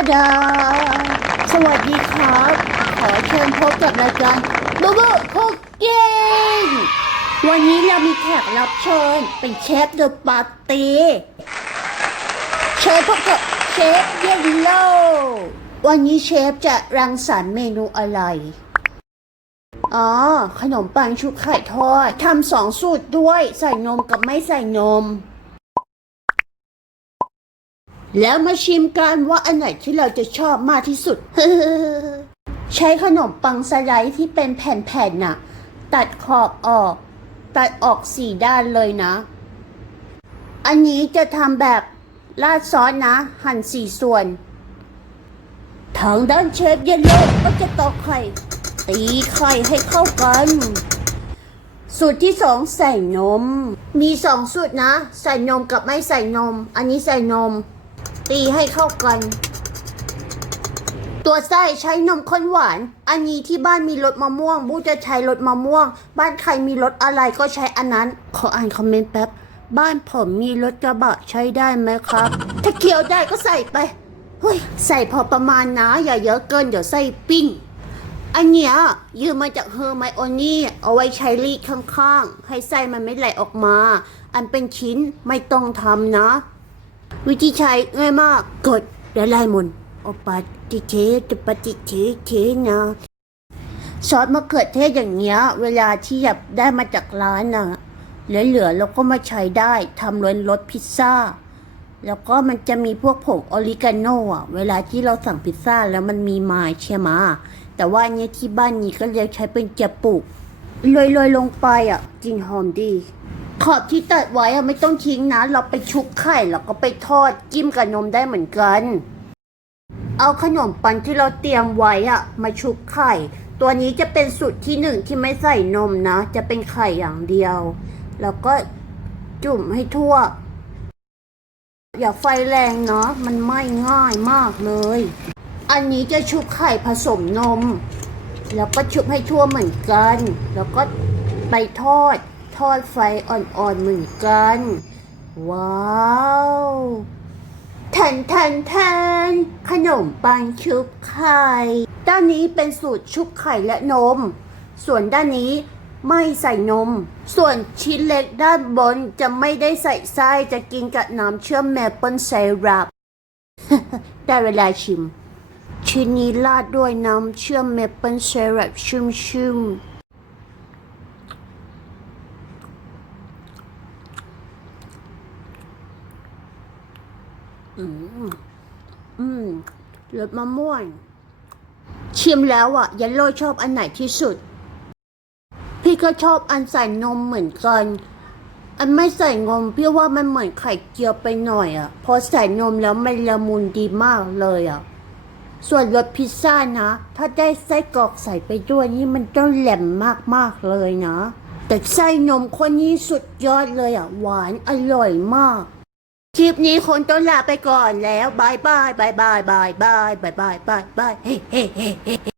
าดา สวัสดีครับ ขอเชิญพบกับรายการบูบูคุกกิ้งวันนี้เรามีแขกรับเชิญเป็นเชฟเดอะปาร์ตี้เชฟพบกับเชฟเยลโลวันนี้เชฟจะรังสรรค์เมนูอะไร อ๋อ ขนมปังชุบไข่ทอดทำสองสูตรด้วยใส่นมกับไม่ใส่นม แล้วมาชิมกันว่าอันไหนที่เราจะชอบมากที่สุด ใช้ขนมปังสไลด์ที่เป็นแผ่นๆน่ะ ตัดขอบออก ตัดออกสี่ด้านเลยนะ อันนี้จะทำแบบราดซอสนะ หั่นสี่ส่วนทางด้านเชฟเยลโล่ก็จะตอกไข่ ตีไข่ให้เข้ากัน สูตรที่สองใส่นม มีสองสูตรนะ ใส่นมกับไม่ใส่นม อันนี้ใส่นม ตีให้เข้ากัน ตัวไส้ใช้นมข้นหวาน อันนี้ที่บ้านมีรสมะม่วง บูจะใช้รสมะม่วง บ้านใครมีรสอะไรก็ใช้อันนั้น ขออ่านคอมเมนต์แป๊บ บ้านผมมีรถกระบะใช้ได้ไหมครับ ถ้าเคี่ยวได้ก็ใส่ไปเฮ้ยใส่พอประมาณนะ อย่าเยอะเกินเดี๋ยวไส้ปิ้งอันเนี้ยยืมมาจากเฮอร์ไมโอนี่เอาไว้ใช้รีดข้างๆ ให้ไส้มันไม่ไหลออกมา อันเป็นชิ้นไม่ต้องทำนะ วิธีใช้ง่ายมาก กดและไล่มนอปัตติเทตปฏิเทเทนะซอสมะเขือเทศอย่างเงี้ย เวลาที่หยับได้มาจากร้านน่ะแล้วเหลือเราก็มาใช้ได้ทำรสรสพิซซ่า แล้วก็มันจะมีพวกผงออริกาโนอะเวลาที่เราสั่งพิซซ่าแล้วมันมีไม้ใช่ไหมะแต่ว่าเนี้ยที่บ้านนี้ก็เลยใช้เป็นเจะปุกโรยๆลงไปอะกลินหอมดี ขอบที่ตัดไว้อะไม่ต้องทิ้งนะ เราไปชุบไข่แล้วก็ไปทอดจิ้มกับนมได้เหมือนกัน เอาขนมปังที่เราเตรียมไว้อะมาชุบไข่ ตัวนี้จะเป็นสูตรที่หนึ่งที่ไม่ใส่นมนะ จะเป็นไข่อย่างเดียว แล้วก็จุ่มให้ทั่ว อย่าไฟแรงเนาะมันไหม้ง่ายมากเลย อันนี้จะชุบไข่ผสมนม แล้วก็ชุบให้ทั่วเหมือนกัน แล้วก็ไปทอด ทอดไฟอ่อนๆเหมือนกัน ว้าวแทนแทนแทนขนมปังชุบไข่ ด้านนี้เป็นสูตรชุบไข่และนม ส่วนด้านนี้ไม่ใส่นม ส่วนชิ้นเล็กด้านบนจะไม่ได้ใส่ไส้จะกินกับน้ำเชื่อมเมเปิลไซรัป ได้เวลาชิม ชิ้นนี้ราดด้วยน้ำเชื่อมเมเปิลไซรัปชุ่มๆ อืมอืมรสมะม่วง ชิมแล้วอะ ยันโลชอบอันไหนที่สุด พี่ก็ชอบอันใส่นมเหมือนกัน อันไม่ใส่นมพี่ว่ามันเหมือนไข่เจียวไปหน่อยอะ พอใส่นมแล้วมันละมุนดีมากเลยอะ ส่วนรสพิซซ่านะ ถ้าได้ไส้กรอกใส่ไปด้วยนี่มันต้องแหลมมากๆเลยนะ แต่ไส้นมคนนี้สุดยอดเลยอะ หวานอร่อยมาก คลิปนี้คนต้องลาไปก่อนแล้วบายบายบายบายบายบายบายบายบายบายเฮ้เฮ้เฮ้เฮ้